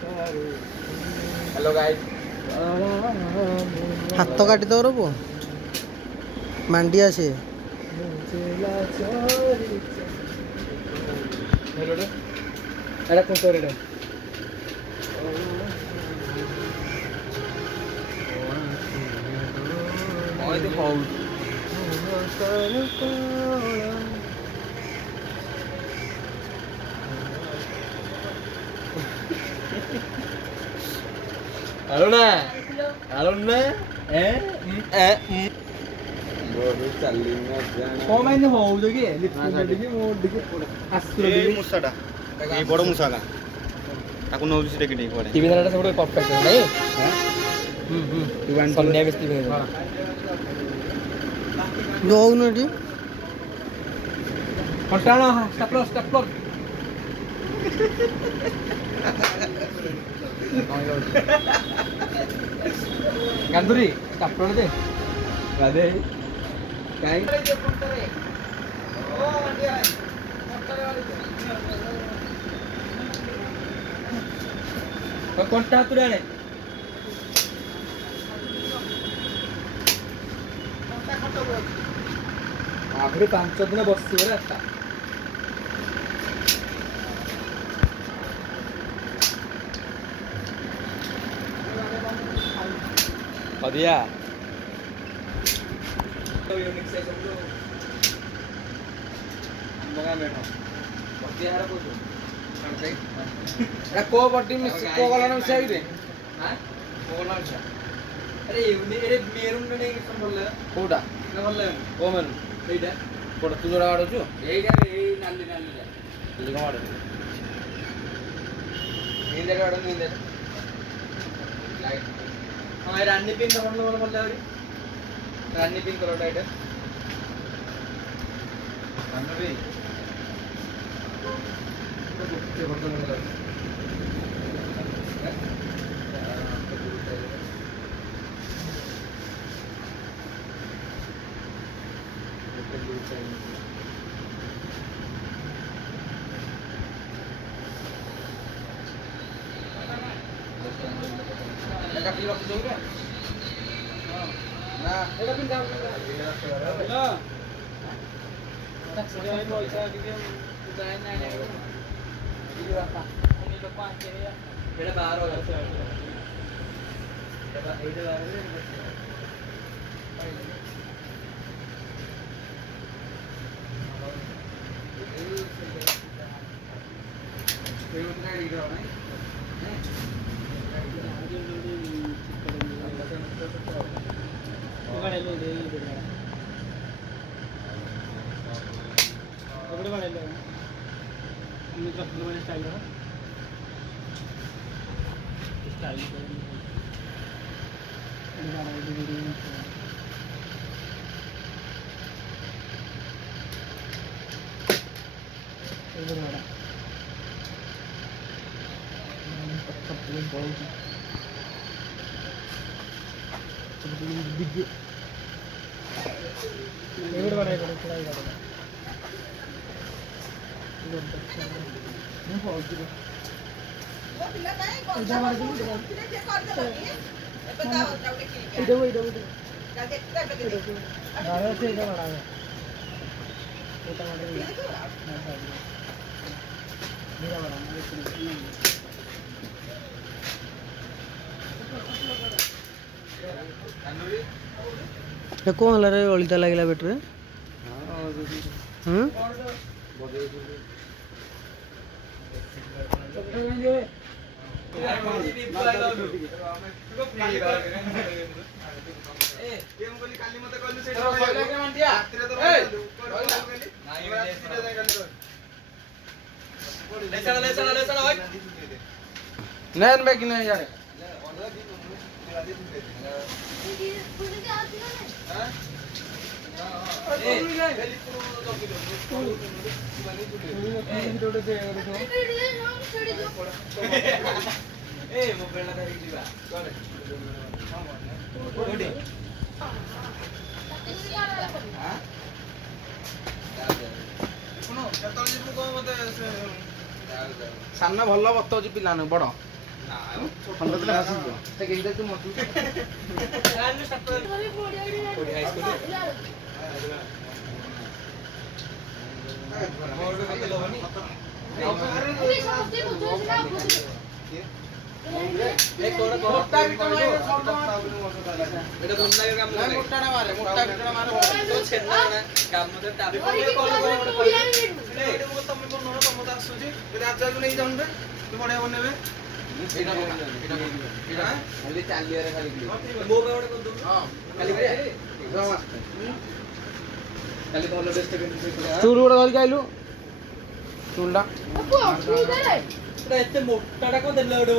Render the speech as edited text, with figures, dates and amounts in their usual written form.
Hello guys हाथ काटी दो रो मांडिया से एड़ा कौन तो रेडा ओए तो पाउ Halo na baru challing aja kok main hau jogi lipstick digi mo digi aslo digi musa da ei boro musa ga taku no jisi degi dei pore tv dara sabto perfect hai nahi tu one sonya besti bhe no no di kontana step lock Ganduri, stapler deh. Gak deh. Kain. Kau kontak tu dah deh. Akhirnya 5 दिन बस से रहता. बढ़िया तो unique से सब लोग मंगा बैठो बढ़िया है कुछ करते ए को बटी में को वाला ना से रे हां को वाला अच्छा अरे यूनिक अरे मेरून नहीं किसन बोले कोडा ना बोले ओ मेरून एटा कोडा तू जोड़ा आडो छु एटा ए नाली लिगा आडो नींद आडो नींद लाइट हाँ रानी पिन तो मतलब बोल रहा है रानी पिन करो टाइट है रानी भी तो बुक्के बर्तन में लगा काटी रख दो रे ना एटा पिन काम हेलो टैक्स रे पैसा दिए जाय ना ये बात उन्हीं लोग 5 के या एटा बाहर हो जाता है एटा बाहर ये उनका हीरो है कौन हला रे ओलिता लागला बेटरे हां नैन बैग नहीं यार सामने भल बत पिला बड़ ଖଣ୍ଡ ଆସିଯିବ ସେ କେଇଟା ତୁ ମଟୁ ଚୁଲ ଗୋଟେ ଧରିକି ଆଇଲୁ ଚୁଲଟା ଏତେ ମୋଟାଟା କଣ ଦେଲେ ଗୋଟେ